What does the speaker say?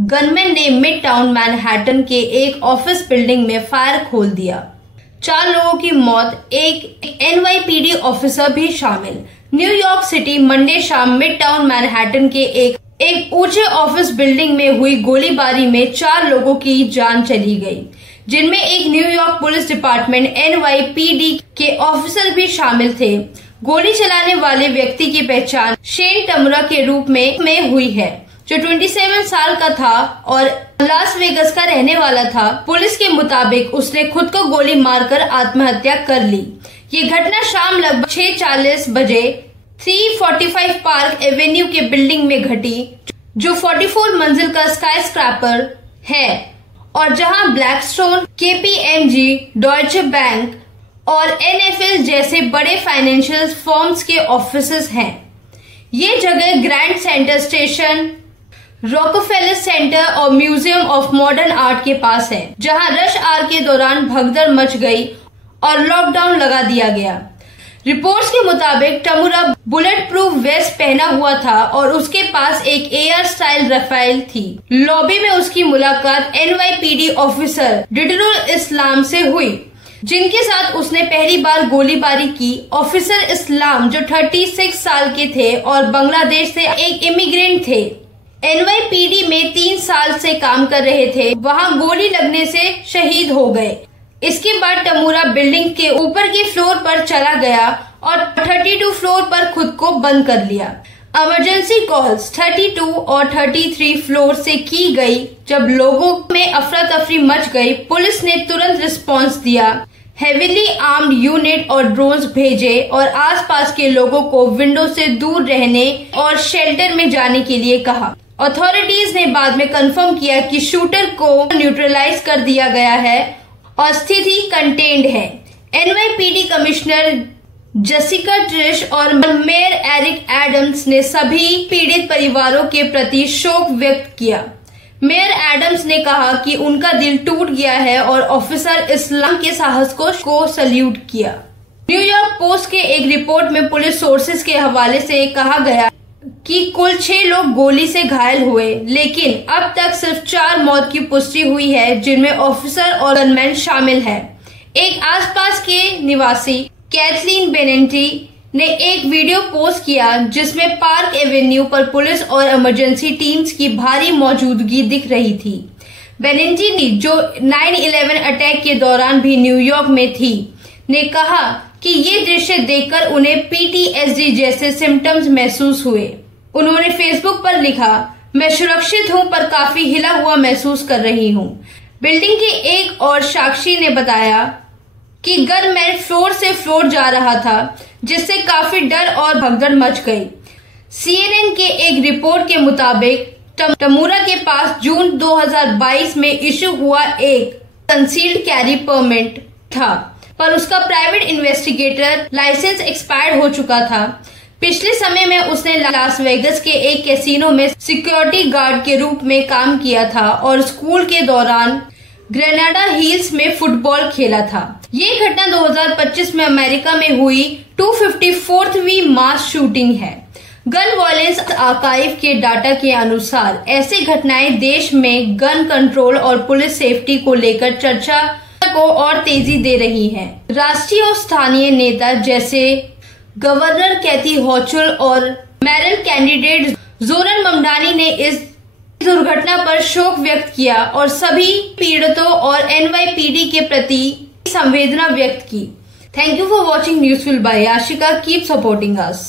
Gunman ने mid town Manhattan के एक ऑफिस बिल्डिंग में फायर खोल दिया। 4 लोगों की मौत, एक NYPD ऑफिसर भी शामिल। न्यूयॉर्क सिटी मंडे शाम मिड टाउन मैनहट्टन के एक ऊंचे ऑफिस बिल्डिंग में हुई गोलीबारी में 4 लोगों की जान चली गई, जिनमें एक न्यूयॉर्क पुलिस डिपार्टमेंट NYPD के ऑफिसर भी शामिल थे। गोली चलाने वाले व्यक्ति की पहचान शेन टमुरा के रूप में हुई है, जो 27 साल का था और लास वेगस का रहने वाला था। पुलिस के मुताबिक उसने खुद को गोली मारकर आत्महत्या कर ली। ये घटना शाम लगभग 6:40 बजे 345 पार्क एवेन्यू के बिल्डिंग में घटी, जो 44 मंजिल का स्काई स्क्रैपर है और जहां ब्लैकस्टोन, KPMG, डॉयचे बैंक और NFL जैसे बड़े फाइनेंशियल फर्म्स के ऑफिसेज हैं। ये जगह grand centre station, Rockefeller Center और म्यूजियम ऑफ मॉडर्न आर्ट के पास है, जहां रश आवर के दौरान भगदड़ मच गई और लॉकडाउन लगा दिया गया। रिपोर्ट्स के मुताबिक टमुरा बुलेट प्रूफ वेस्ट पहना हुआ था और उसके पास एक AR स्टाइल राइफल थी। लॉबी में उसकी मुलाकात NYPD ऑफिसर डिडरुल इस्लाम से हुई, जिनके साथ उसने पहली बार गोलीबारी की। ऑफिसर इस्लाम, जो 36 साल के थे और बांग्लादेश से एक इमिग्रेंट थे, NYPD में 3 साल से काम कर रहे थे, वहां गोली लगने से शहीद हो गए। इसके बाद टमुरा बिल्डिंग के ऊपर के फ्लोर पर चला गया और 32 फ्लोर पर खुद को बंद कर लिया। इमरजेंसी कॉल्स 32 और 33 फ्लोर से की गई। जब लोगों में अफरा तफरी मच गई, पुलिस ने तुरंत रिस्पांस दिया, हेवीली आर्म्ड यूनिट और ड्रोन्स भेजे और आसपास के लोगों को विंडो से दूर रहने और शेल्टर में जाने के लिए कहा। अथॉरिटीज ने बाद में कंफर्म किया कि शूटर को न्यूट्रलाइज कर दिया गया है और स्थिति कंटेन्ड है। NYPD कमिश्नर जेसिका ट्रिश और मेयर एरिक एडम्स ने सभी पीड़ित परिवारों के प्रति शोक व्यक्त किया। मेयर एडम्स ने कहा कि उनका दिल टूट गया है और ऑफिसर इस्लाम के साहस को सल्यूट किया। न्यूयॉर्क पोस्ट के एक रिपोर्ट में पुलिस सोर्सेज के हवाले से कहा गया कि कुल 6 लोग गोली से घायल हुए, लेकिन अब तक सिर्फ 4 मौत की पुष्टि हुई है, जिनमें ऑफिसर और गनमैन शामिल है। एक आसपास के निवासी कैथलीन बेनेंटी ने एक वीडियो पोस्ट किया, जिसमें पार्क एवेन्यू पर पुलिस और इमरजेंसी टीम्स की भारी मौजूदगी दिख रही थी। बेनेंटी ने, जो 9/11 अटैक के दौरान भी न्यूयॉर्क में थी, ने कहा कि ये दृश्य देखकर उन्हें PTSD जैसे सिम्टम्स महसूस हुए। उन्होंने फेसबुक पर लिखा, मैं सुरक्षित हूं पर काफी हिला हुआ महसूस कर रही हूं। बिल्डिंग के एक और साक्षी ने बताया कि गनमैन फ्लोर से फ्लोर जा रहा था, जिससे काफी डर और भगदड़ मच गई। CNN के एक रिपोर्ट के मुताबिक टमुरा के पास जून 2022 में इशू हुआ एक कंसील्ड कैरी परमिट था, पर उसका प्राइवेट इन्वेस्टिगेटर लाइसेंस एक्सपायर्ड हो चुका था। पिछले समय में उसने लास वेगस के एक कैसीनो में सिक्योरिटी गार्ड के रूप में काम किया था और स्कूल के दौरान ग्रेनाडा हिल्स में फुटबॉल खेला था। ये घटना 2025 में अमेरिका में हुई 254वीं मास शूटिंग है। गन वायलेंस आर्काइव के डाटा के अनुसार ऐसे घटनाएं देश में गन कंट्रोल और पुलिस सेफ्टी को लेकर चर्चा को और तेजी दे रही हैं। राष्ट्रीय और स्थानीय नेता जैसे गवर्नर कैथी होचुल और मैरल कैंडिडेट जोरन ममदानी ने इस दुर्घटना पर शोक व्यक्त किया और सभी पीड़ितों और NYPD के प्रति संवेदना व्यक्त की। Thank you for watching Newsful by Ashika. Keep supporting us.